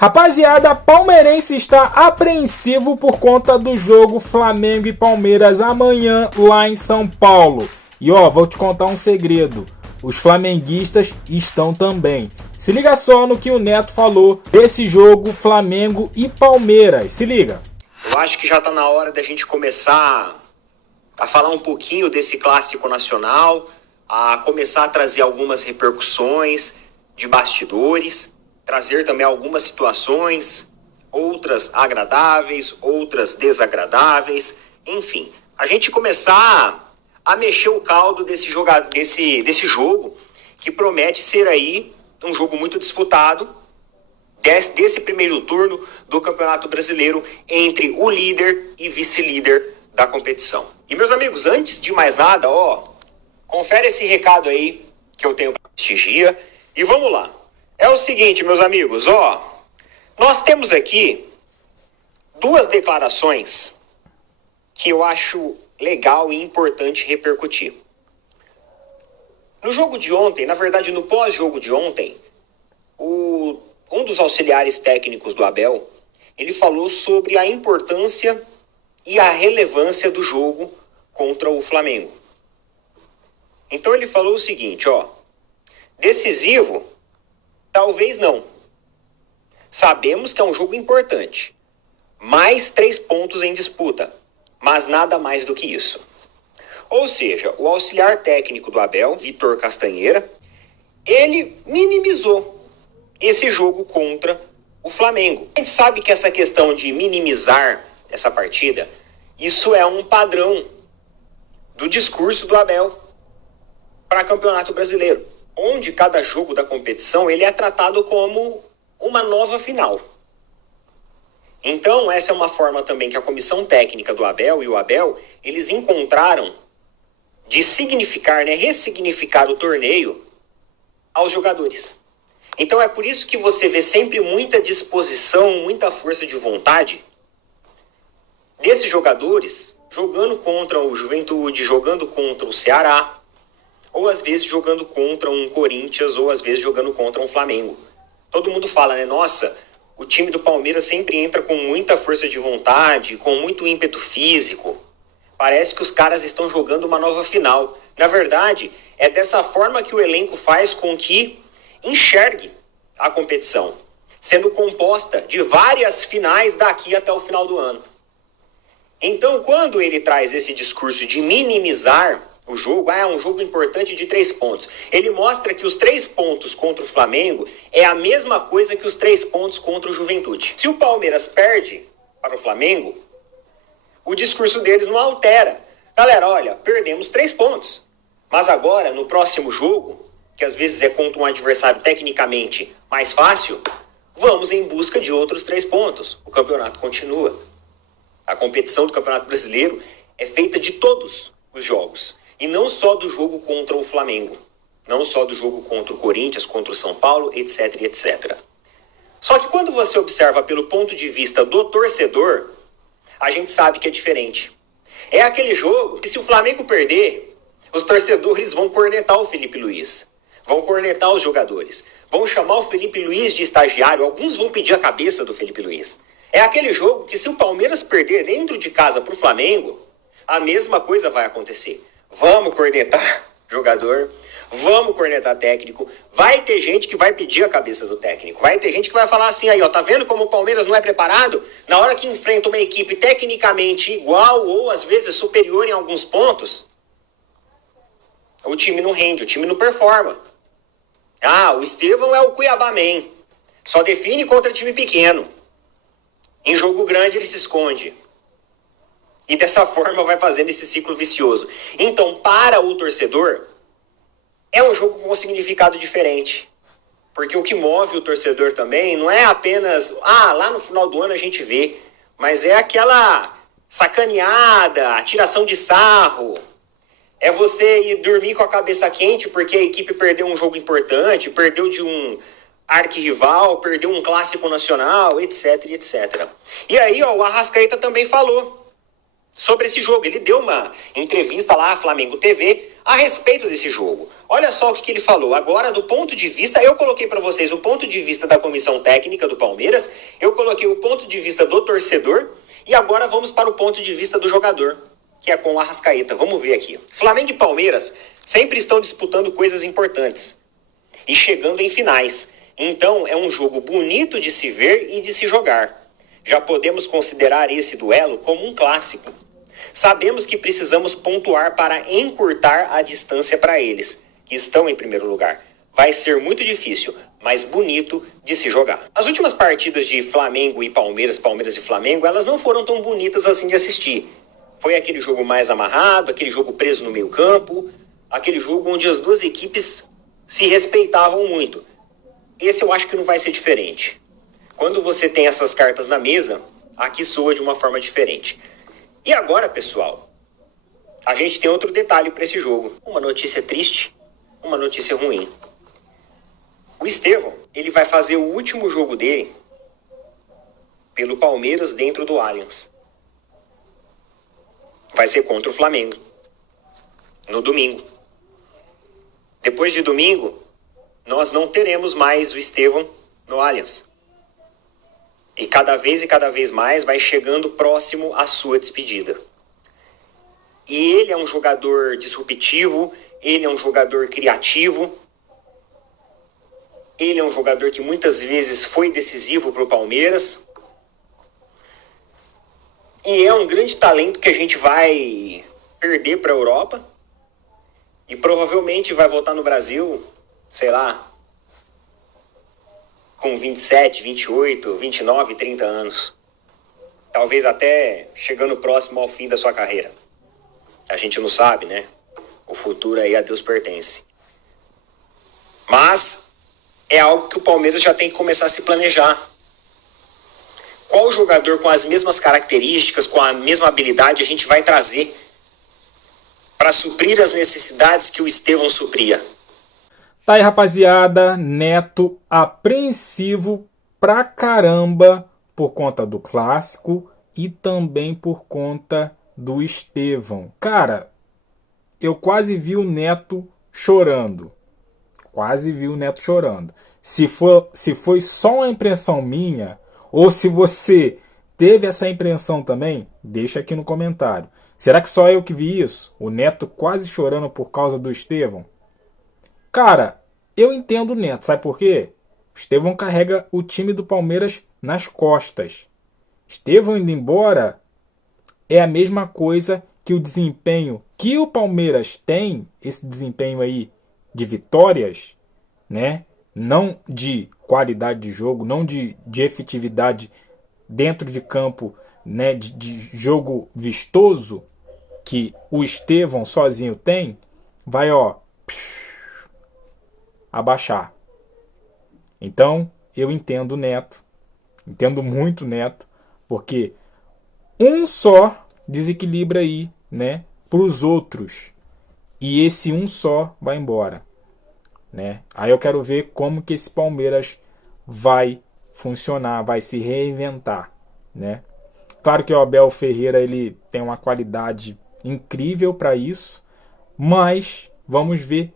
Rapaziada, palmeirense está apreensivo por conta do jogo Flamengo e Palmeiras amanhã lá em São Paulo. E vou te contar um segredo. Os flamenguistas estão também. Se liga só no que o Neto falou desse jogo Flamengo e Palmeiras. Se liga. Eu acho que já está na hora da gente começar a falar um pouquinho desse clássico nacional, a começar a trazer algumas repercussões de bastidores, trazer também algumas situações, outras agradáveis, outras desagradáveis, enfim, a gente começar a mexer o caldo desse jogo que promete ser aí um jogo muito disputado desse primeiro turno do Campeonato Brasileiro entre o líder e vice-líder da competição. E meus amigos, antes de mais nada, confere esse recado aí que eu tenho para prestigiar e vamos lá. É o seguinte, meus amigos, nós temos aqui duas declarações que eu acho legal e importante repercutir. No jogo de ontem, na verdade no pós-jogo de ontem, um dos auxiliares técnicos do Abel, ele falou sobre a importância e a relevância do jogo contra o Flamengo. Então ele falou o seguinte, decisivo, talvez não. Sabemos que é um jogo importante. Mais 3 pontos em disputa, mas nada mais do que isso. Ou seja, o auxiliar técnico do Abel, Vitor Castanheira, ele minimizou esse jogo contra o Flamengo. A gente sabe que essa questão de minimizar essa partida, isso é um padrão do discurso do Abel para Campeonato Brasileiro, onde cada jogo da competição ele é tratado como uma nova final. Então, essa é uma forma também que a comissão técnica do Abel e o Abel, eles encontraram de significar, ressignificar o torneio aos jogadores. Então, é por isso que você vê sempre muita disposição, muita força de vontade desses jogadores jogando contra o Juventude, jogando contra o Ceará, ou às vezes jogando contra um Corinthians, ou às vezes jogando contra um Flamengo. Todo mundo fala, nossa, o time do Palmeiras sempre entra com muita força de vontade, com muito ímpeto físico. Parece que os caras estão jogando uma nova final. Na verdade, é dessa forma que o elenco faz com que enxergue a competição, sendo composta de várias finais daqui até o final do ano. Então, quando ele traz esse discurso de minimizar o jogo, é um jogo importante de 3 pontos. Ele mostra que os 3 pontos contra o Flamengo é a mesma coisa que os 3 pontos contra o Juventude. Se o Palmeiras perde para o Flamengo, o discurso deles não altera. Galera, olha, perdemos 3 pontos. Mas agora, no próximo jogo, que às vezes é contra um adversário tecnicamente mais fácil, vamos em busca de outros 3 pontos. O campeonato continua. A competição do Campeonato Brasileiro é feita de todos os jogos. E não só do jogo contra o Flamengo. Não só do jogo contra o Corinthians, contra o São Paulo, etc, etc. Só que quando você observa pelo ponto de vista do torcedor, a gente sabe que é diferente. É aquele jogo que se o Flamengo perder, os torcedores vão cornetar o Felipe Luiz. Vão cornetar os jogadores. Vão chamar o Felipe Luiz de estagiário. Alguns vão pedir a cabeça do Felipe Luiz. É aquele jogo que se o Palmeiras perder dentro de casa para o Flamengo, a mesma coisa vai acontecer. Vamos cornetar jogador, vamos cornetar técnico, vai ter gente que vai pedir a cabeça do técnico, vai ter gente que vai falar assim, aí tá vendo como o Palmeiras não é preparado? Na hora que enfrenta uma equipe tecnicamente igual ou às vezes superior em alguns pontos, o time não rende, o time não performa. O Estevão é o Cuiabá Man, só define contra time pequeno. Em jogo grande ele se esconde. E dessa forma vai fazendo esse ciclo vicioso. Então, para o torcedor, é um jogo com um significado diferente. Porque o que move o torcedor também não é apenas, lá no final do ano a gente vê, mas é aquela sacaneada, tiração de sarro. É você ir dormir com a cabeça quente porque a equipe perdeu um jogo importante, perdeu de um arquirrival, perdeu um clássico nacional, etc, etc. E aí, o Arrascaeta também falou sobre esse jogo. Ele deu uma entrevista lá à Flamengo TV a respeito desse jogo. Olha só o que ele falou. Agora, do ponto de vista, eu coloquei para vocês o ponto de vista da comissão técnica do Palmeiras, eu coloquei o ponto de vista do torcedor, e agora vamos para o ponto de vista do jogador, que é com o Arrascaeta. Vamos ver aqui. Flamengo e Palmeiras sempre estão disputando coisas importantes e chegando em finais. Então, é um jogo bonito de se ver e de se jogar. Já podemos considerar esse duelo como um clássico. Sabemos que precisamos pontuar para encurtar a distância para eles, que estão em primeiro lugar. Vai ser muito difícil, mas bonito de se jogar. As últimas partidas de Flamengo e Palmeiras, Palmeiras e Flamengo, elas não foram tão bonitas assim de assistir. Foi aquele jogo mais amarrado, aquele jogo preso no meio campo, aquele jogo onde as duas equipes se respeitavam muito. Esse eu acho que não vai ser diferente. Quando você tem essas cartas na mesa, aqui soa de uma forma diferente. E agora, pessoal, a gente tem outro detalhe para esse jogo. Uma notícia triste, uma notícia ruim. O Estevão, ele vai fazer o último jogo dele pelo Palmeiras dentro do Allianz. Vai ser contra o Flamengo, no domingo. Depois de domingo, nós não teremos mais o Estevão no Allianz. E cada vez mais vai chegando próximo à sua despedida. E ele é um jogador disruptivo, ele é um jogador criativo, ele é um jogador que muitas vezes foi decisivo para o Palmeiras. E é um grande talento que a gente vai perder para a Europa. E provavelmente vai voltar no Brasil, sei lá, com 27, 28, 29, 30 anos. Talvez até chegando próximo ao fim da sua carreira. A gente não sabe, né? O futuro aí a Deus pertence. Mas é algo que o Palmeiras já tem que começar a se planejar. Qual jogador com as mesmas características, com a mesma habilidade a gente vai trazer para suprir as necessidades que o Estevão supria? Tá aí, rapaziada, Neto apreensivo pra caramba por conta do clássico e também por conta do Estevão. Cara, eu quase vi o Neto chorando. Quase vi o Neto chorando. Se foi só uma impressão minha, ou se você teve essa impressão também, deixa aqui no comentário. Será que só eu que vi isso? O Neto quase chorando por causa do Estevão? Cara, eu entendo o Neto, sabe por quê? Estevão carrega o time do Palmeiras nas costas. Estevão indo embora é a mesma coisa que o desempenho que o Palmeiras tem, esse desempenho aí de vitórias, né? Não de qualidade de jogo, não de efetividade dentro de campo, né? De jogo vistoso que o Estevão sozinho tem, vai abaixar. Então, eu entendo o Neto. Entendo muito o Neto, porque um só desequilibra aí, né, para os outros. E esse um só vai embora, né? Aí eu quero ver como que esse Palmeiras vai funcionar, vai se reinventar, né? Claro que o Abel Ferreira ele tem uma qualidade incrível para isso, mas vamos ver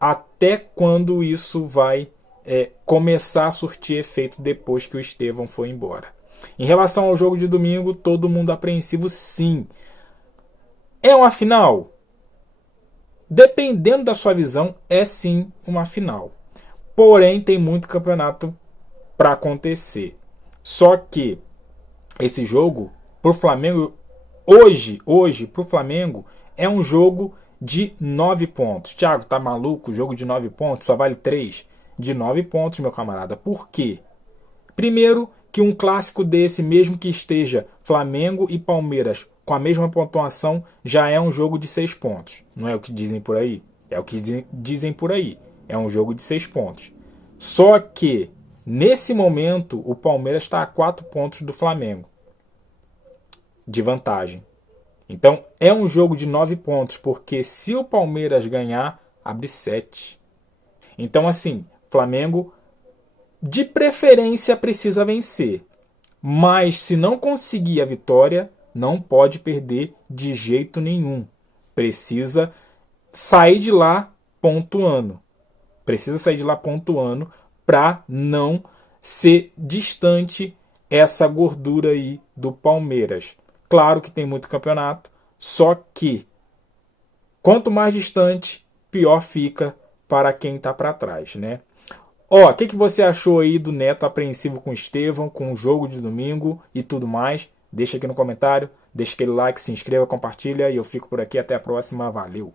até quando isso vai começar a surtir efeito depois que o Estevão foi embora. Em relação ao jogo de domingo, todo mundo apreensivo, sim. É uma final? Dependendo da sua visão, é sim uma final. Porém, tem muito campeonato para acontecer. Só que esse jogo, pro Flamengo, hoje pro Flamengo, é um jogo de 9 pontos. Thiago, tá maluco? Jogo de 9 pontos só vale 3. De 9 pontos, meu camarada. Por quê? Primeiro, que um clássico desse, mesmo que esteja Flamengo e Palmeiras com a mesma pontuação, já é um jogo de 6 pontos. Não é o que dizem por aí? É o que dizem por aí. É um jogo de 6 pontos. Só que, nesse momento, o Palmeiras está a 4 pontos do Flamengo de vantagem. Então, é um jogo de 9 pontos, porque se o Palmeiras ganhar, abre 7. Então, assim, Flamengo, de preferência, precisa vencer. Mas, se não conseguir a vitória, não pode perder de jeito nenhum. Precisa sair de lá pontuando. Precisa sair de lá pontuando para não ser distante essa gordura aí do Palmeiras. Claro que tem muito campeonato, só que quanto mais distante, pior fica para quem está para trás, né? Ó, o que você achou aí do Neto apreensivo com o Estevão, com o jogo de domingo e tudo mais? Deixa aqui no comentário, deixa aquele like, se inscreva, compartilha e eu fico por aqui. Até a próxima. Valeu!